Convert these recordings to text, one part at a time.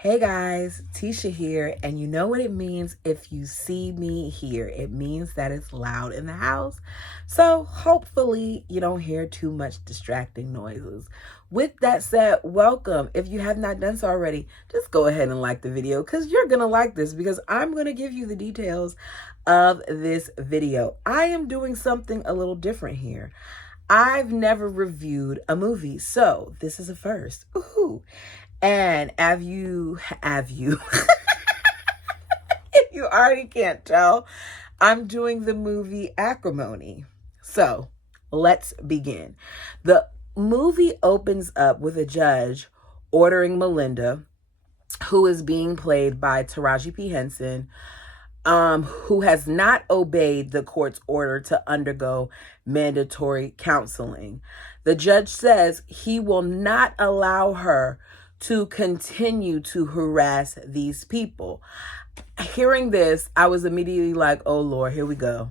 Hey guys, Tisha here, and you know what it means if you see me here. It means that it's loud in the house. So hopefully you don't hear too much distracting noises. With that said, welcome. If you have not done so already, just go ahead and like the video because you're going to like this because I'm going to give you the details of this video. I am doing something a little different here. I've never reviewed a movie, so this is a first. Ooh. And have you, if you already can't tell, I'm doing the movie Acrimony. So let's begin. The movie opens up with a judge ordering Melinda, who is being played by Taraji P. Henson, who has not obeyed the court's order to undergo mandatory counseling. The judge says he will not allow her to continue to harass these people. Hearing this, I was immediately like, oh Lord, here we go.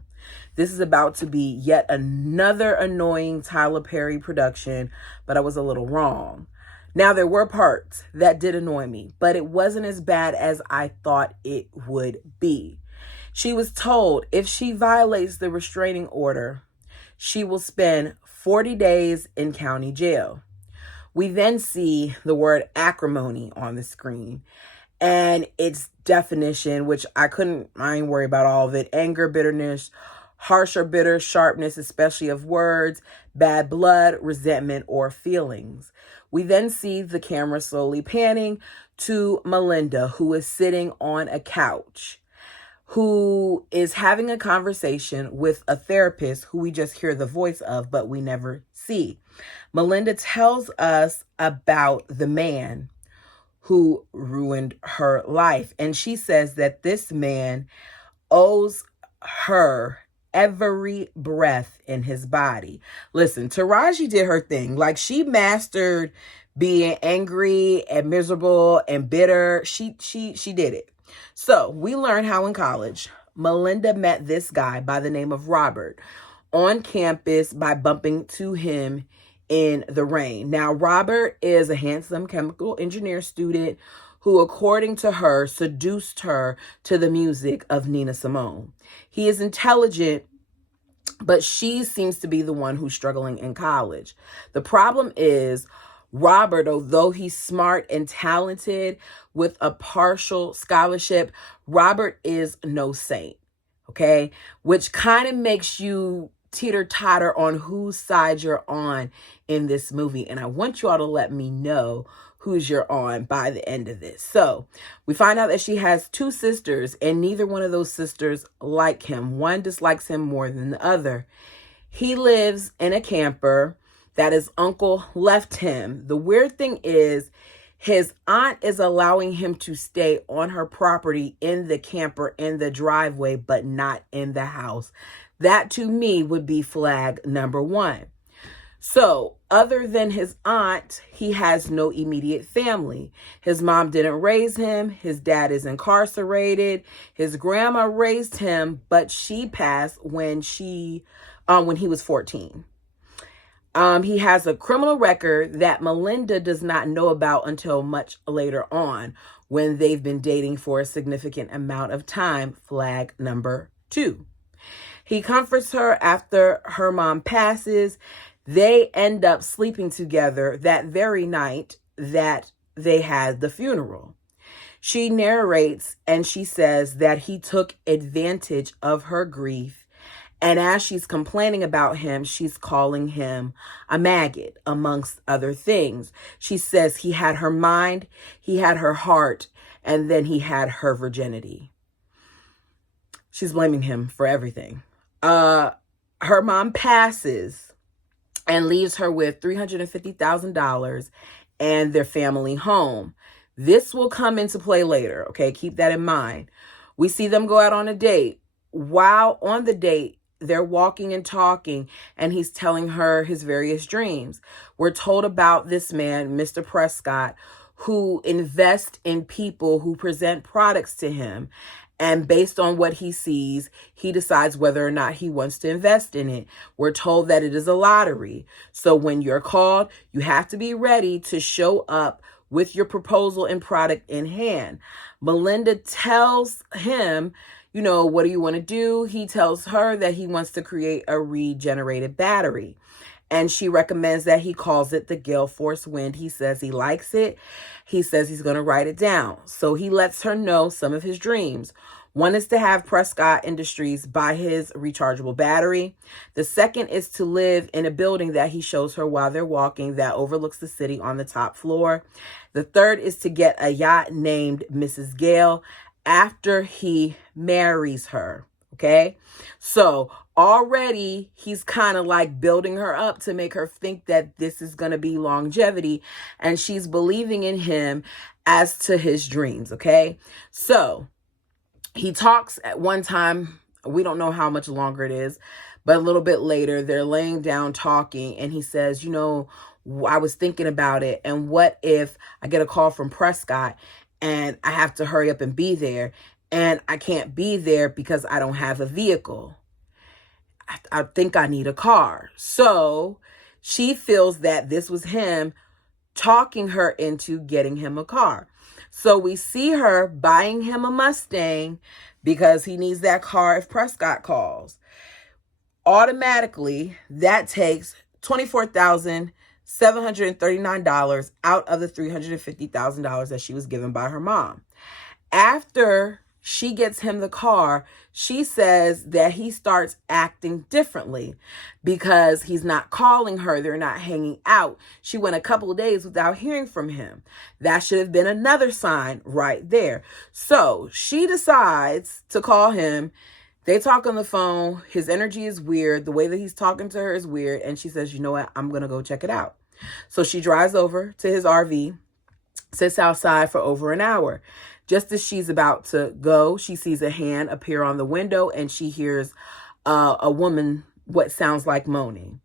This is about to be yet another annoying Tyler Perry production, but I was a little wrong. Now, there were parts that did annoy me, but it wasn't as bad as I thought it would be. She was told if she violates the restraining order, she will spend 40 days in county jail. We then see the word acrimony on the screen and its definition, which I ain't worry about all of it. Anger, bitterness, harsh or bitter sharpness, especially of words, bad blood, resentment, or feelings. We then see the camera slowly panning to Melinda, who is sitting on a couch, who is having a conversation with a therapist who we just hear the voice of, but we never see. Melinda tells us about the man who ruined her life. And she says that this man owes her every breath in his body. Listen, Taraji did her thing. Like, she mastered being angry and miserable and bitter. She did it. So we learned how in college, Melinda met this guy by the name of Robert on campus by bumping to him in the rain. Now, Robert is a handsome chemical engineer student who, according to her, seduced her to the music of Nina Simone. He is intelligent, but she seems to be the one who's struggling in college. The problem is, Robert, although he's smart and talented with a partial scholarship, Robert is no saint, okay? Which kind of makes you teeter-totter on whose side you're on in this movie. And I want you all to let me know who's you're on by the end of this. So we find out that she has two sisters, and neither one of those sisters like him. One dislikes him more than the other. He lives in a camper that his uncle left him. The weird thing is, his aunt is allowing him to stay on her property in the camper, in the driveway, but not in the house. That to me would be flag number one. So other than his aunt, he has no immediate family. His mom didn't raise him. His dad is incarcerated. His grandma raised him, but she passed when he was 14. He has a criminal record that Melinda does not know about until much later on, when they've been dating for a significant amount of time. Flag number two. He comforts her after her mom passes. They end up sleeping together that very night that they had the funeral. She narrates and she says that he took advantage of her grief. And as she's complaining about him, she's calling him a maggot, amongst other things. She says he had her mind, he had her heart, and then he had her virginity. She's blaming him for everything. Her mom passes and leaves her with $350,000 and their family home. This will come into play later, okay? Keep that in mind. We see them go out on a date. While on the date, they're walking and talking, and he's telling her his various dreams. We're told about this man, Mr. Prescott, who invests in people who present products to him. And based on what he sees, he decides whether or not he wants to invest in it. We're told that it is a lottery. So when you're called, you have to be ready to show up with your proposal and product in hand. Melinda tells him, what do you want to do? He tells her that he wants to create a regenerated battery. And she recommends that he calls it the Gale Force Wind. He says he likes it. He says he's going to write it down. So he lets her know some of his dreams. One is to have Prescott Industries buy his rechargeable battery. The second is to live in a building that he shows her while they're walking that overlooks the city on the top floor. The third is to get a yacht named Mrs. Gale after he marries her. Okay, so already he's kind of like building her up to make her think that this is going to be longevity, and she's believing in him as to his dreams. Okay, so he talks at one time, we don't know how much longer it is, but a little bit later, they're laying down talking, and he says, I was thinking about it, and what if I get a call from Prescott and I have to hurry up and be there, and I can't be there because I don't have a vehicle. I think I need a car. So she feels that this was him talking her into getting him a car. So we see her buying him a Mustang because he needs that car if Prescott calls. Automatically, that takes $24,739 out of the $350,000 that she was given by her mom. After she gets him the car, she says that he starts acting differently because he's not calling her. They're not hanging out. She went a couple of days without hearing from him. That should have been another sign right there. So she decides to call him. They talk on the phone. His energy is weird. The way that he's talking to her is weird. And she says, you know what? I'm going to go check it out. So she drives over to his RV, sits outside for over an hour. Just as she's about to go, she sees a hand appear on the window, and she hears a woman, what sounds like moaning.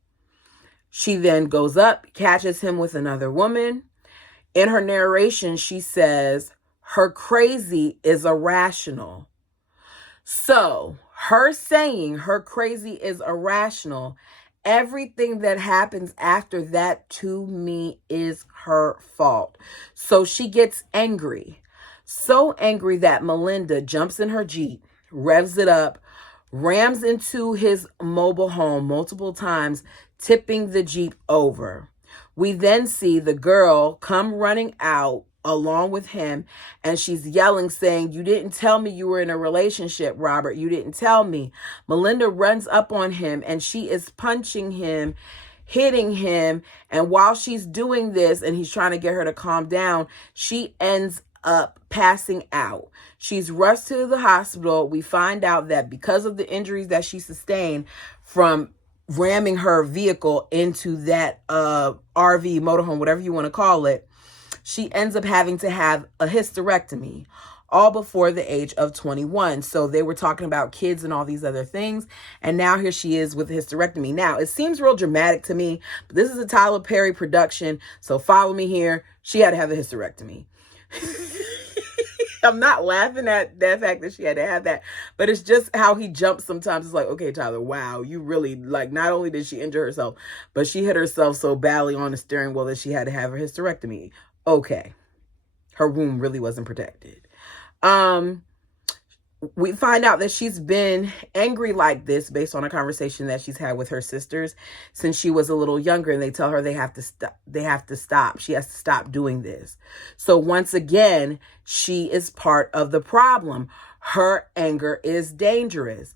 She then goes up, catches him with another woman. In her narration, she says, her crazy is irrational. So her saying her crazy is irrational, everything that happens after that to me is her fault. So she gets angry. So angry that Melinda jumps in her Jeep, revs it up, rams into his mobile home multiple times, tipping the Jeep over. We then see the girl come running out along with him, and she's yelling, saying, you didn't tell me you were in a relationship, Robert. You didn't tell me. Melinda runs up on him, and she is punching him, hitting him. And while she's doing this and he's trying to get her to calm down, she ends up passing out. She's rushed to the hospital. We find out that because of the injuries that she sustained from ramming her vehicle into that RV, motorhome, whatever you want to call it, she ends up having to have a hysterectomy, all before the age of 21. So they were talking about kids and all these other things, and now here she is with a hysterectomy. Now, it seems real dramatic to me, but this is a Tyler Perry production, so follow me here. She had to have a hysterectomy. I'm not laughing at that fact that she had to have that, but it's just how he jumps sometimes. It's like, okay, Tyler, wow, you really, not only did she injure herself, but she hit herself so badly on the steering wheel that she had to have her hysterectomy. Okay. Her womb really wasn't protected. We find out that she's been angry like this based on a conversation that she's had with her sisters since she was a little younger, and they tell her they have to stop. She has to stop doing this. So once again, she is part of the problem. Her anger is dangerous.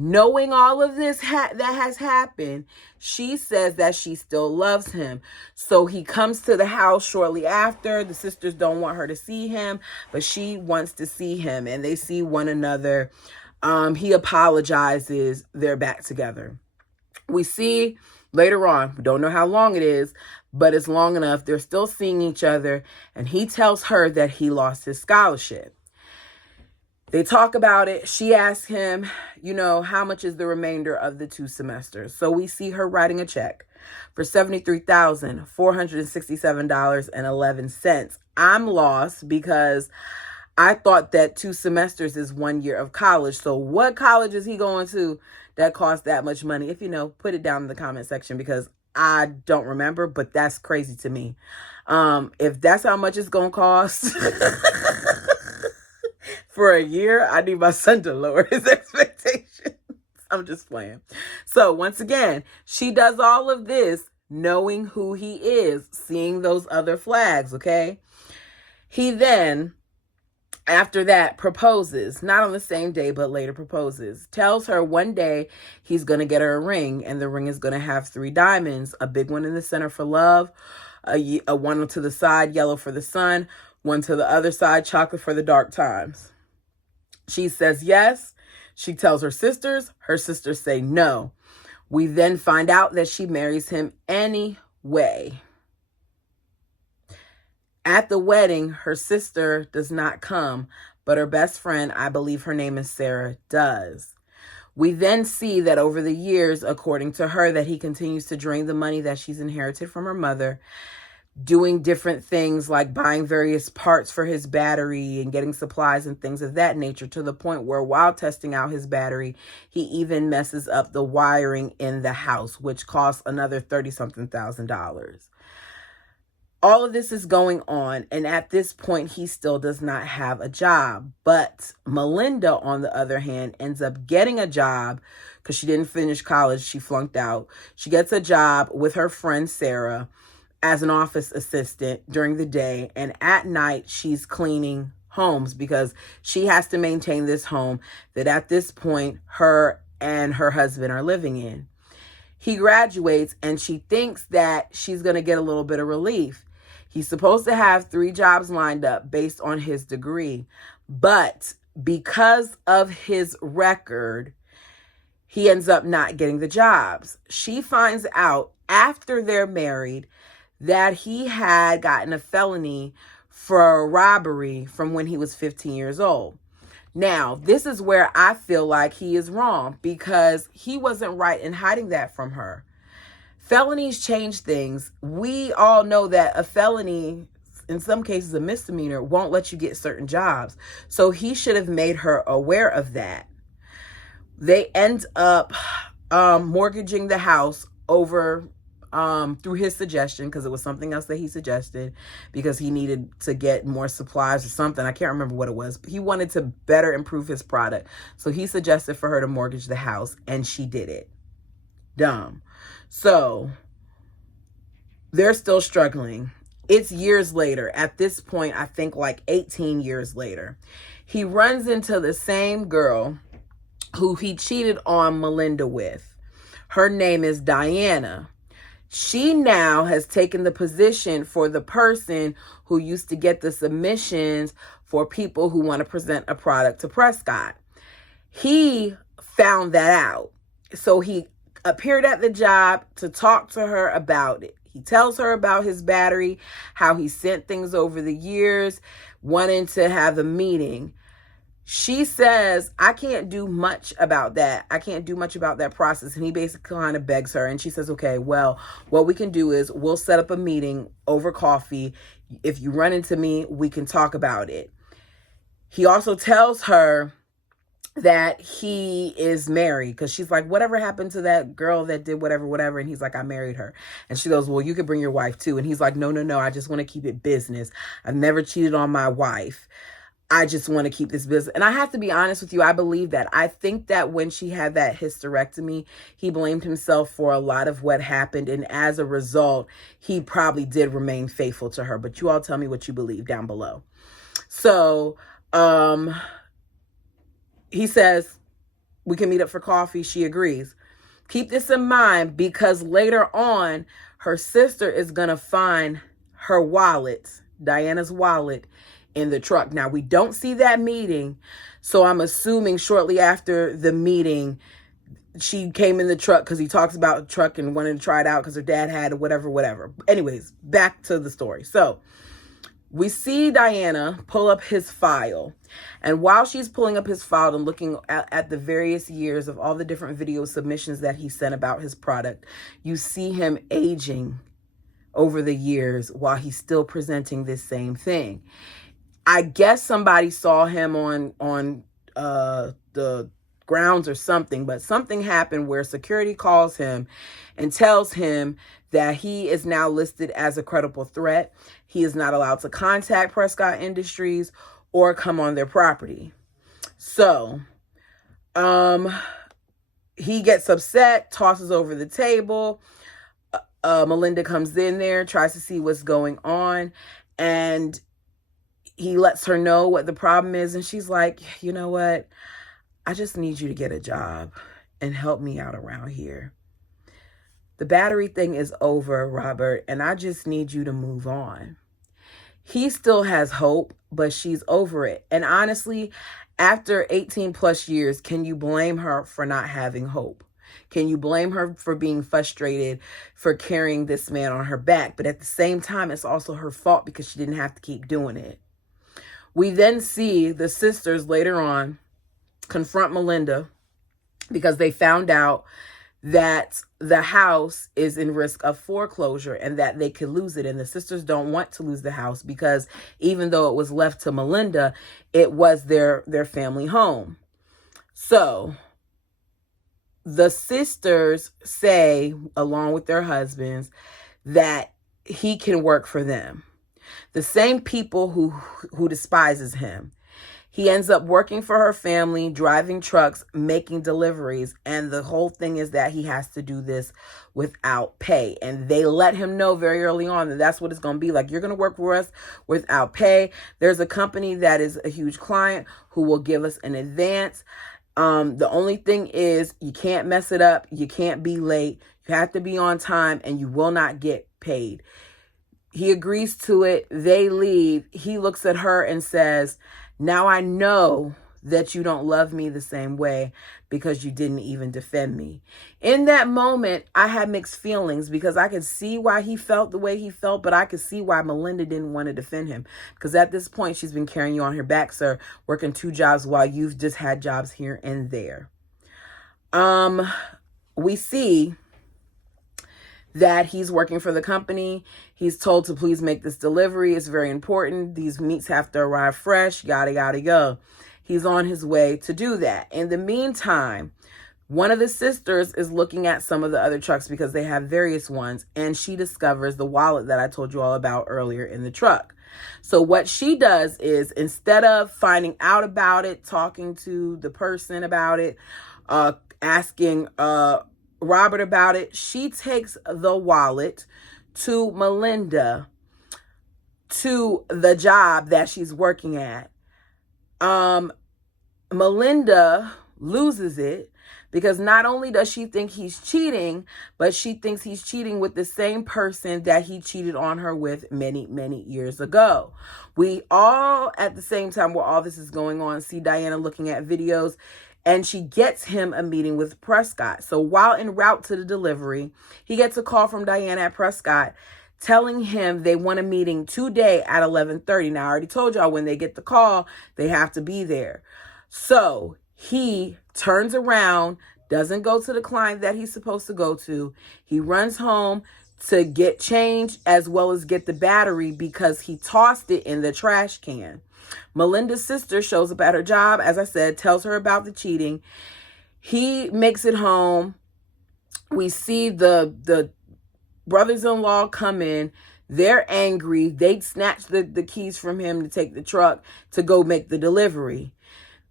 Knowing all of this that has happened, she says that she still loves him. So he comes to the house shortly after. The sisters don't want her to see him, but she wants to see him, and they see one another. He apologizes. They're back together. We see later on, we don't know how long it is, but it's long enough. They're still seeing each other, and he tells her that he lost his scholarship. They talk about it. She asks him, how much is the remainder of the 2 semesters? So we see her writing a check for $73,467.11. I'm lost because I thought that 2 semesters is 1 year of college. So what college is he going to that costs that much money? If you know, put it down in the comment section because I don't remember, but that's crazy to me. If that's how much it's going to cost for a year, I need my son to lower his expectations. I'm just playing. So once again, she does all of this knowing who he is, seeing those other flags, okay? He then, after that, proposes, not on the same day, but later proposes. Tells her one day he's going to get her a ring, and the ring is going to have 3 diamonds, a big one in the center for love, a one to the side, yellow for the sun, one to the other side, chocolate for the dark times. She says yes. She tells her sisters say no. We then find out that she marries him anyway. At the wedding, her sister does not come, but her best friend, I believe her name is Sarah, does. We then see that over the years, according to her, that he continues to drain the money that she's inherited from her mother, doing different things like buying various parts for his battery and getting supplies and things of that nature, to the point where while testing out his battery, he even messes up the wiring in the house, which costs another $30-something thousand. All of this is going on, and at this point, he still does not have a job. But Melinda, on the other hand, ends up getting a job because she didn't finish college. She flunked out. She gets a job with her friend Sarah as an office assistant during the day, and at night she's cleaning homes because she has to maintain this home that at this point her and her husband are living in. He graduates and she thinks that she's going to get a little bit of relief. He's supposed to have 3 jobs lined up based on his degree, but because of his record, he ends up not getting the jobs. She finds out after they're married that he had gotten a felony for a robbery from when he was 15 years old. Now, this is where I feel like he is wrong, because he wasn't right in hiding that from her. Felonies change things. We all know that a felony, in some cases a misdemeanor, won't let you get certain jobs. So he should have made her aware of that. They end up mortgaging the house over through his suggestion, because it was something else that he suggested, because he needed to get more supplies or something. I can't remember what it was, but he wanted to better improve his product. So he suggested for her to mortgage the house, and she did it. Dumb. So they're still struggling. It's years later. At this point, I think like 18 years later, he runs into the same girl who he cheated on Melinda with. Her name is Diana. She now has taken the position for the person who used to get the submissions for people who want to present a product to Prescott. He found that out. So he appeared at the job to talk to her about it. He tells her about his battery, how he sent things over the years, wanting to have a meeting. She says, I can't do much about that. I can't do much about that process. And he basically kind of begs her. And she says, okay, well, what we can do is we'll set up a meeting over coffee. If you run into me, we can talk about it. He also tells her that he is married, because she's like, whatever happened to that girl that did whatever. And he's like, I married her. And she goes, well, you could bring your wife too. And he's like, no. I just want to keep it business. I've never cheated on my wife. I just want to keep this business. And I have to be honest with you. I believe that. I think that when she had that hysterectomy, he blamed himself for a lot of what happened. And as a result, he probably did remain faithful to her. But you all tell me what you believe down below. So, he says, we can meet up for coffee. She agrees. Keep this in mind, because later on, her sister is going to find her wallet, Diana's wallet, in the truck. Now, we don't see that meeting, so I'm assuming shortly after the meeting, she came in the truck, because he talks about the truck and wanted to try it out because her dad had it, whatever. Anyways, back to the story. So we see Diana pull up his file, and while she's pulling up his file and looking at the various years of all the different video submissions that he sent about his product, you see him aging over the years while he's still presenting this same thing. I guess somebody saw him on the grounds or something, but something happened where security calls him and tells him that he is now listed as a credible threat. He is not allowed to contact Prescott Industries or come on their property. So, he gets upset, tosses over the table. Melinda comes in there, tries to see what's going on, and he lets her know what the problem is. And she's like, you know what? I just need you to get a job and help me out around here. The battery thing is over, Robert, and I just need you to move on. He still has hope, but she's over it. And honestly, after 18 plus years, can you blame her for not having hope? Can you blame her for being frustrated, for carrying this man on her back? But at the same time, it's also her fault because she didn't have to keep doing it. We then see the sisters later on confront Melinda because they found out that the house is in risk of foreclosure and that they could lose it. And the sisters don't want to lose the house because even though it was left to Melinda, it was their family home. So the sisters say, along with their husbands, that he can work for them. The same people who despises him. He ends up working for her family, driving trucks, making deliveries. And the whole thing is that he has to do this without pay. And they let him know very early on that that's what it's going to be like. You're going to work for us without pay. There's a company that is a huge client who will give us an advance. The only thing is you can't mess it up. You can't be late. You have to be on time and you will not get paid. He agrees to it. They leave. He looks at her and says, now I know that you don't love me the same way because you didn't even defend me. In that moment, I had mixed feelings because I could see why he felt the way he felt, but I could see why Melinda didn't want to defend him. Because at this point, she's been carrying you on her back, sir, working 2 jobs while you've just had jobs here and there. We see that he's working for the company. He's told to please make this delivery. It's very important. These meats have to arrive fresh, yada, yada, yada. He's on his way to do that. In the meantime, one of the sisters is looking at some of the other trucks because they have various ones, and she discovers the wallet that I told you all about earlier in the truck. So what she does is, instead of finding out about it, talking to the person about it, asking Robert about it, she takes the wallet to Melinda, to the job that she's working at. Melinda loses it because not only does she think he's cheating, but she thinks he's cheating with the same person that he cheated on her with many, many years ago. We all, at the same time where all this is going on, see Diana looking at videos, and she gets him a meeting with Prescott. So while en route to the delivery, he gets a call from Diana at Prescott telling him they want a meeting today at 11:30. Now, I already told y'all when they get the call, they have to be there. So he turns around, doesn't go to the client that he's supposed to go to. He runs home to get change as well as get the battery because he tossed it in the trash can. Melinda's sister shows up at her job, as I said, tells her about the cheating. He makes it home. We see the brothers-in-law come in. They're angry. They snatch the keys from him to take the truck to go make the delivery.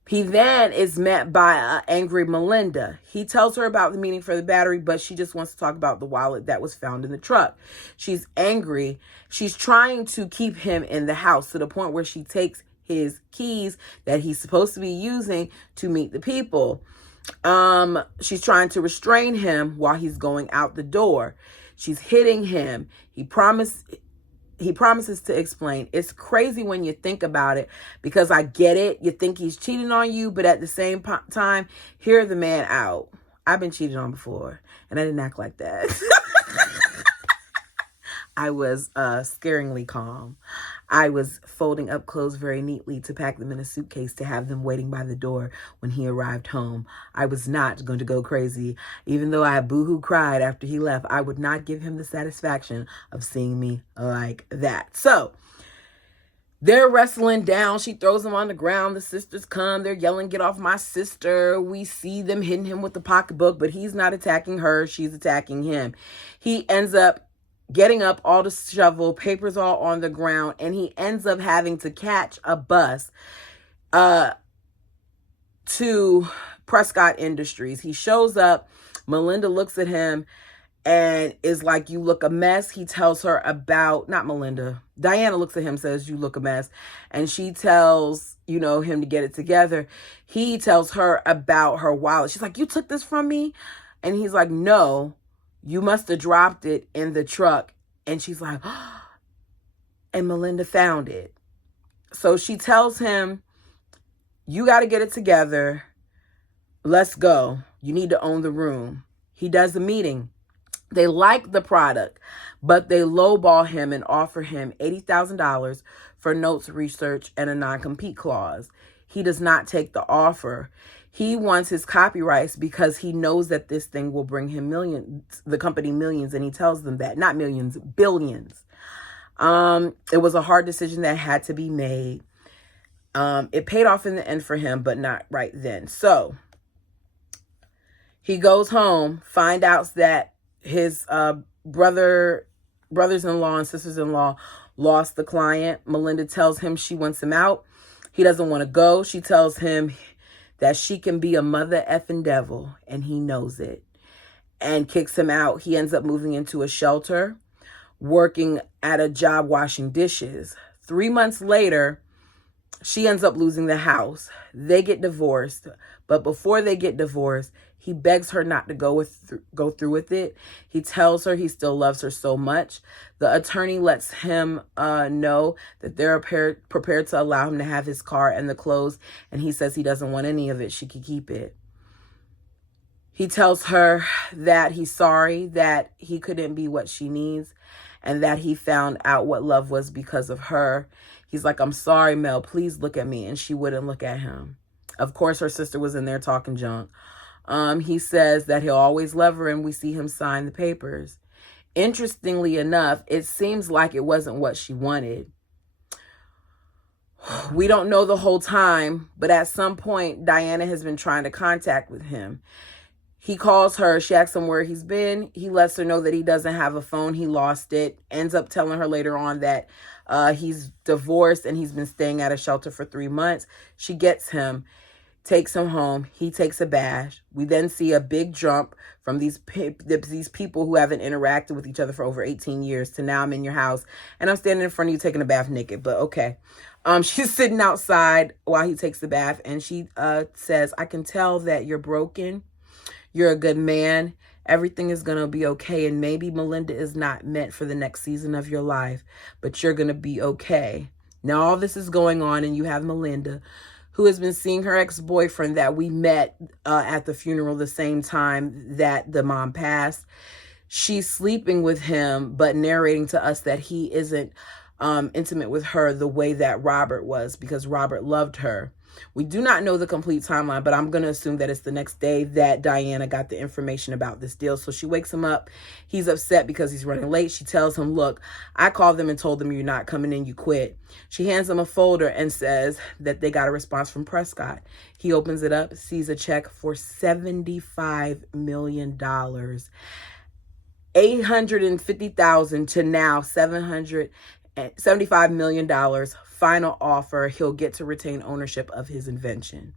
He then is met by an angry Melinda. He tells her about the meeting for the battery, but she just wants to talk about the wallet that was found in the truck. She's angry. She's trying to keep him in the house to the point where she takes his keys that he's supposed to be using to meet the people. She's trying to restrain him while he's going out the door. She's hitting him. He promises to explain. It's crazy when you think about it because I get it. You think he's cheating on you, but at the same time, hear the man out. I've been cheated on before and I didn't act like that. I was scaringly calm. I was folding up clothes very neatly to pack them in a suitcase to have them waiting by the door when he arrived home. I was not going to go crazy. Even though I boohoo cried after he left, I would not give him the satisfaction of seeing me like that. So They're wrestling down. She throws him on the ground. The sisters come. They're yelling, "Get off my sister." We see them hitting him with the pocketbook, but he's not attacking her. She's attacking him. He ends up getting up, all the shovel, papers all on the ground, and he ends up having to catch a bus to Prescott Industries. He shows up. Melinda looks at him and is like, "You look a mess." He tells her about, not Melinda, Diana looks at him, says, "You look a mess." And she tells, him to get it together. He tells her about her wallet. She's like, "You took this from me?" And he's like, "No, you must have dropped it in the truck." And she's like, "Oh," and Melinda found it. So she tells him, "You got to get it together. Let's go. You need to own the room." He does the meeting. They like the product, but they lowball him and offer him $80,000 for notes research and a non-compete clause. He does not take the offer. He wants his copyrights because he knows that this thing will bring him millions, the company millions, and he tells them that. Not millions, billions. It was a hard decision that had to be made. It paid off in the end for him, but not right then. So he goes home, finds out that his brothers-in-law and sisters-in-law lost the client. Melinda tells him she wants him out. He doesn't want to go. She tells him that she can be a mother effing devil, and he knows it, and kicks him out. He ends up moving into a shelter, working at a job washing dishes. 3 months later, she ends up losing the house. They get divorced, but before they get divorced, he begs her not to go through with it. He tells her he still loves her so much. The attorney lets him know that they're prepared to allow him to have his car and the clothes, and he says he doesn't want any of it. She could keep it. He tells her that he's sorry, that he couldn't be what she needs, and that he found out what love was because of her. He's like, "I'm sorry, Mel, please look at me." And she wouldn't look at him. Of course, her sister was in there talking junk. He says that he'll always love her, and we see him sign the papers. Interestingly enough, it seems like it wasn't what she wanted. We don't know the whole time, but at some point, Diana has been trying to contact with him. He calls her. She asks him where he's been. He lets her know that he doesn't have a phone. He lost it. Ends up telling her later on that he's divorced and he's been staying at a shelter for 3 months. She gets him, takes him home. He takes a bath. We then see a big jump from these people who haven't interacted with each other for over 18 years to now I'm in your house and I'm standing in front of you taking a bath naked, but okay. She's sitting outside while he takes the bath, and she says, "I can tell that you're broken. You're a good man. Everything is going to be okay. And maybe Melinda is not meant for the next season of your life, but you're going to be okay." Now, all this is going on, and you have Melinda, who has been seeing her ex-boyfriend that we met at the funeral the same time that the mom passed. She's sleeping with him, but narrating to us that he isn't intimate with her the way that Robert was, because Robert loved her. We do not know the complete timeline, but I'm going to assume that it's the next day that Diana got the information about this deal. So she wakes him up. He's upset because he's running late. She tells him, "Look, I called them and told them you're not coming in. You quit." She hands him a folder and says that they got a response from Prescott. He opens it up, sees a check for $75 million. $850,000 to now $75 million. Final offer. He'll get to retain ownership of his invention.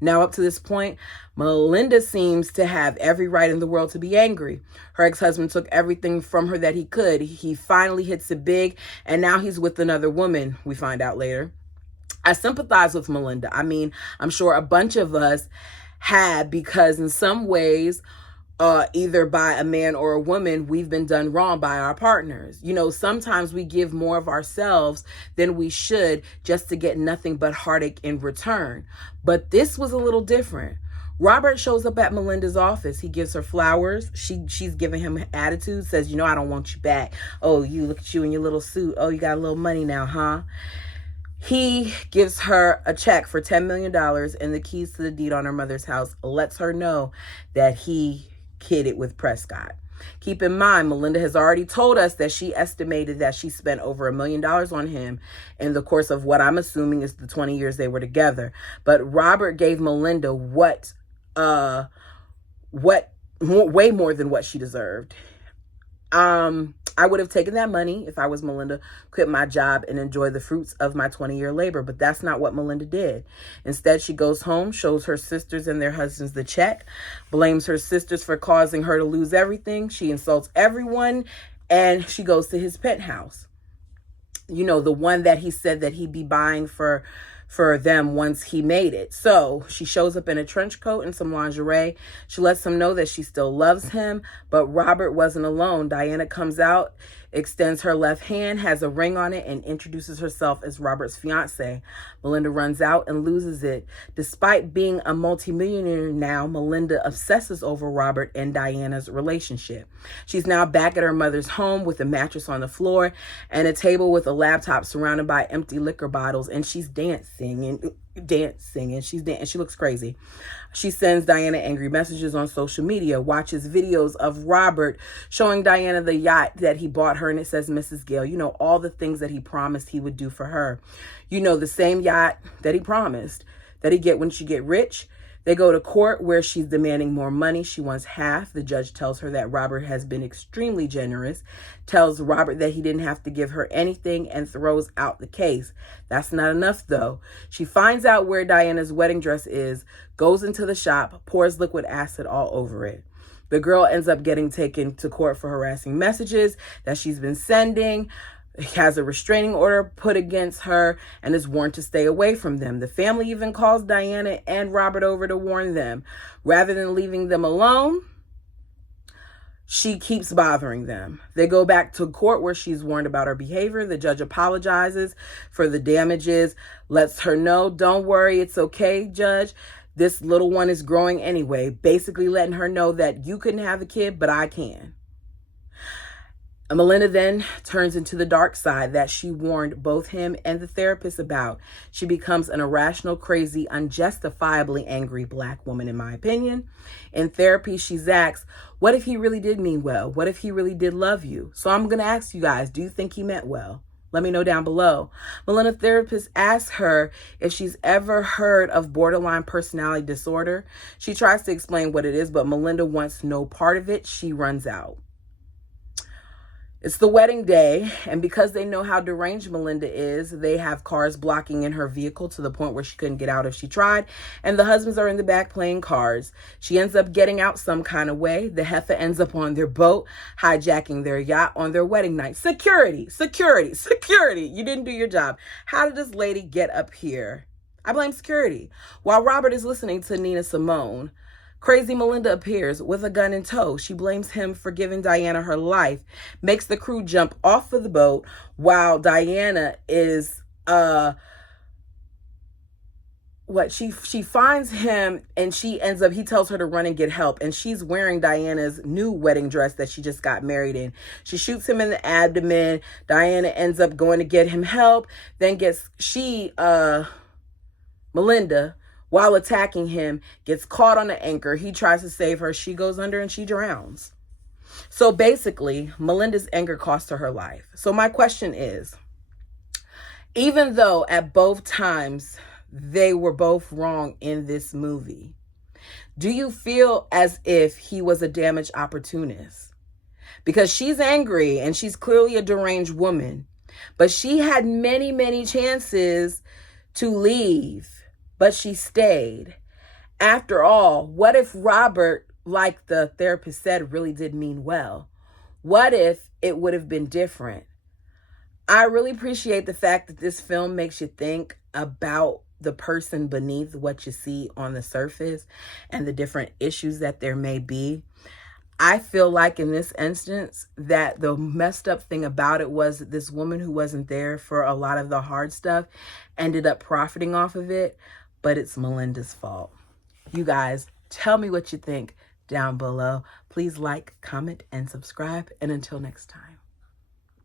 Now, up to this point, Melinda seems to have every right in the world to be angry. Her ex-husband took everything from her that he could. He finally hits it big, and now he's with another woman, we find out later. I sympathize with Melinda. I mean, I'm sure a bunch of us had, because in some ways, either by a man or a woman, we've been done wrong by our partners. Sometimes we give more of ourselves than we should just to get nothing but heartache in return. But this was a little different. Robert shows up at Melinda's office. He gives her flowers. She's giving him attitude, says, "I don't want you back. Oh, you look at you in your little suit. Oh, you got a little money now, huh?" He gives her a check for $10 million and the keys to the deed on her mother's house, lets her know that he kidded with Prescott. Keep in mind, Melinda has already told us that she estimated that she spent over $1 million on him in the course of what I'm assuming is the 20 years they were together. But Robert gave Melinda way more than what she deserved. I would have taken that money if I was Melinda, quit my job, and enjoy the fruits of my 20-year labor. But that's not what Melinda did. Instead, she goes home, shows her sisters and their husbands the check, blames her sisters for causing her to lose everything. She insults everyone, and she goes to his penthouse. You know, the one that he said that he'd be buying for them once he made it. So she shows up in a trench coat and some lingerie. She lets him know that she still loves him, but Robert wasn't alone. Diana comes out, extends her left hand, has a ring on it, and introduces herself as Robert's fiance. Melinda runs out and loses it. Despite being a multimillionaire now, Melinda obsesses over Robert and Diana's relationship. She's now back at her mother's home with a mattress on the floor and a table with a laptop surrounded by empty liquor bottles, and she's dancing and she looks crazy. She sends Diana angry messages on social media, watches videos of Robert showing Diana the yacht that he bought her, and it says Mrs. Gale. You know, all the things that he promised he would do for her. You know, the same yacht that he promised that he'd get when she get rich. They go to court where she's demanding more money. She wants half. The judge tells her that Robert has been extremely generous, tells Robert that he didn't have to give her anything, and throws out the case. That's not enough, though. She finds out where Diana's wedding dress is, goes into the shop, pours liquid acid all over it. The girl ends up getting taken to court for harassing messages that she's been sending, has a restraining order put against her, and is warned to stay away from them. The family even calls Diana and Robert over to warn them. Rather than leaving them alone, she keeps bothering them. They go back to court where she's warned about her behavior. The judge apologizes for the damages, lets her know, don't worry, it's okay, judge. This little one is growing anyway, basically letting her know that you couldn't have a kid, but I can. Melinda then turns into the dark side that she warned both him and the therapist about. She becomes an irrational, crazy, unjustifiably angry Black woman, in my opinion. In therapy, she's asked, what if he really did mean well? What if he really did love you? So I'm going to ask you guys, do you think he meant well? Let me know down below. Melinda's therapist asks her if she's ever heard of borderline personality disorder. She tries to explain what it is, but Melinda wants no part of it. She runs out. It's the wedding day, and because they know how deranged Melinda is, they have cars blocking in her vehicle to the point where she couldn't get out if she tried, and the husbands are in the back playing cards. She ends up getting out some kind of way. The heifer ends up on their boat, hijacking their yacht on their wedding night. Security. You didn't do your job. How did this lady get up here? I blame security. While Robert is listening to Nina Simone, crazy Melinda appears with a gun in tow. She blames him for giving Diana her life, makes the crew jump off of the boat while Diana is, she finds him and he tells her to run and get help. And she's wearing Diana's new wedding dress that she just got married in. She shoots him in the abdomen. Diana ends up going to get him help, then Melinda, while attacking him, gets caught on the anchor. He tries to save her. She goes under and she drowns. So basically, Melinda's anger cost her life. So my question is, even though at both times they were both wrong in this movie, do you feel as if he was a damaged opportunist? Because she's angry and she's clearly a deranged woman, but she had many, many chances to leave. But she stayed. After all, what if Robert, like the therapist said, really did mean well? What if it would have been different? I really appreciate the fact that this film makes you think about the person beneath what you see on the surface and the different issues that there may be. I feel like in this instance that the messed up thing about it was that this woman who wasn't there for a lot of the hard stuff ended up profiting off of it. But it's Melinda's fault. You guys, tell me what you think down below. Please like, comment, and subscribe. And until next time.